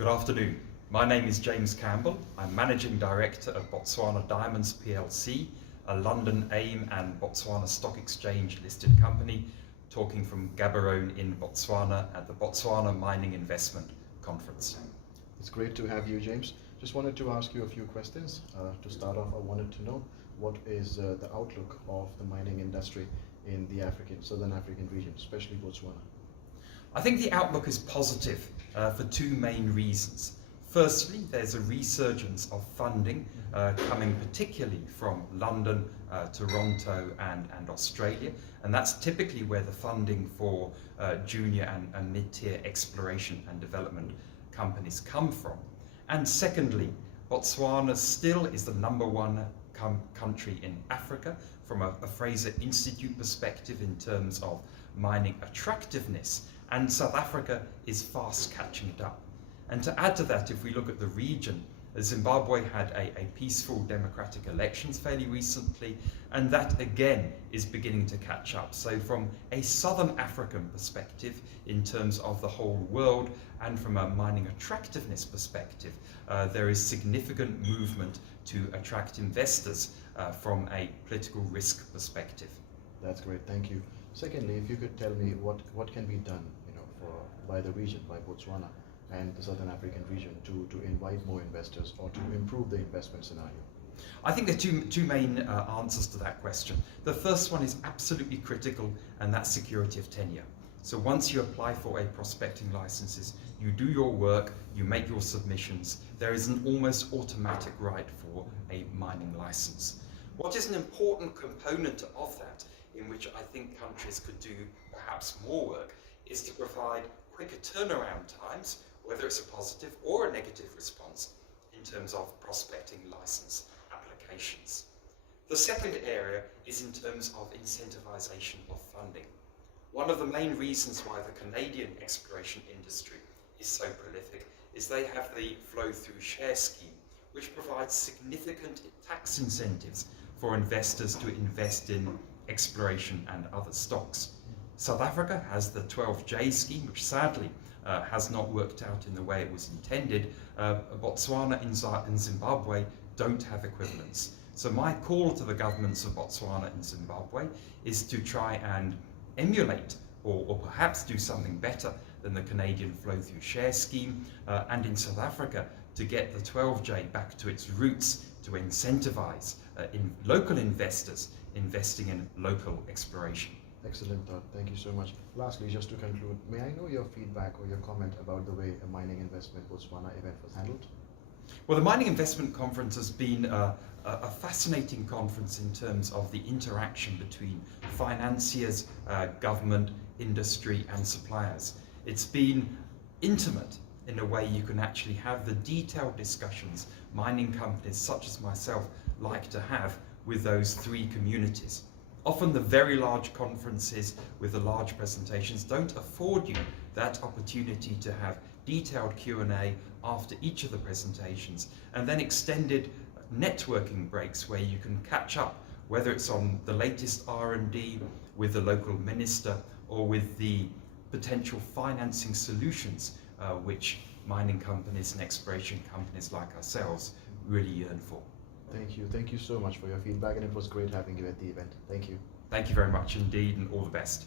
Good afternoon. My name is James Campbell. I'm Managing Director of Botswana Diamonds plc, a London AIM and Botswana Stock Exchange listed company, talking from Gaborone in Botswana at the Botswana Mining Investment Conference. It's great to have you, James. Just wanted to ask you a few questions. To start off, I wanted to know what is the outlook of the mining industry in the Southern African region, especially Botswana? I think the outlook is positive for two main reasons. Firstly, there's a resurgence of funding coming particularly from London, Toronto and Australia, and that's typically where the funding for junior and mid-tier exploration and development companies come from. And secondly, Botswana still is the #1 country in Africa from a Fraser Institute perspective in terms of mining attractiveness, and South Africa is fast catching it up. And to add to that, if we look at the region, Zimbabwe had a peaceful democratic elections fairly recently, and that again is beginning to catch up. So from a Southern African perspective, in terms of the whole world, and from a mining attractiveness perspective, there is significant movement to attract investors from a political risk perspective. That's great, thank you. Secondly, if you could tell me what can be done, by the region, by Botswana and the Southern African region to invite more investors or to improve the investment scenario? I think there are two main answers to that question. The first one is absolutely critical, and that's security of tenure. So once you apply for a prospecting licenses, you do your work, you make your submissions, there is an almost automatic right for a mining license. What is an important component of that, in which I think countries could do perhaps more work, is to provide quicker turnaround times, whether it's a positive or a negative response, in terms of prospecting license applications. The second area is in terms of incentivization of funding. One of the main reasons why the Canadian exploration industry is so prolific is they have the flow-through share scheme, which provides significant tax incentives for investors to invest in exploration and other stocks. South Africa has the 12J scheme, which sadly has not worked out in the way it was intended. Botswana and Zimbabwe don't have equivalents. So my call to the governments of Botswana and Zimbabwe is to try and emulate or perhaps do something better than the Canadian flow-through share scheme, and in South Africa to get the 12J back to its roots, to incentivize in local investors investing in local exploration. Excellent thought. Thank you so much. Lastly, just to conclude, may I know your feedback or your comment about the way a Mining Investment Botswana event was handled? Well, the Mining Investment Conference has been a fascinating conference in terms of the interaction between financiers, government, industry and suppliers. It's been intimate in a way you can actually have the detailed discussions mining companies such as myself like to have with those three communities. Often the very large conferences with the large presentations don't afford you that opportunity to have detailed Q&A after each of the presentations, and then extended networking breaks where you can catch up, whether it's on the latest R&D with the local minister or with the potential financing solutions which mining companies and exploration companies like ourselves really yearn for. Thank you so much for your feedback, and it was great having you at the event. Thank you. Thank you very much indeed, and all the best.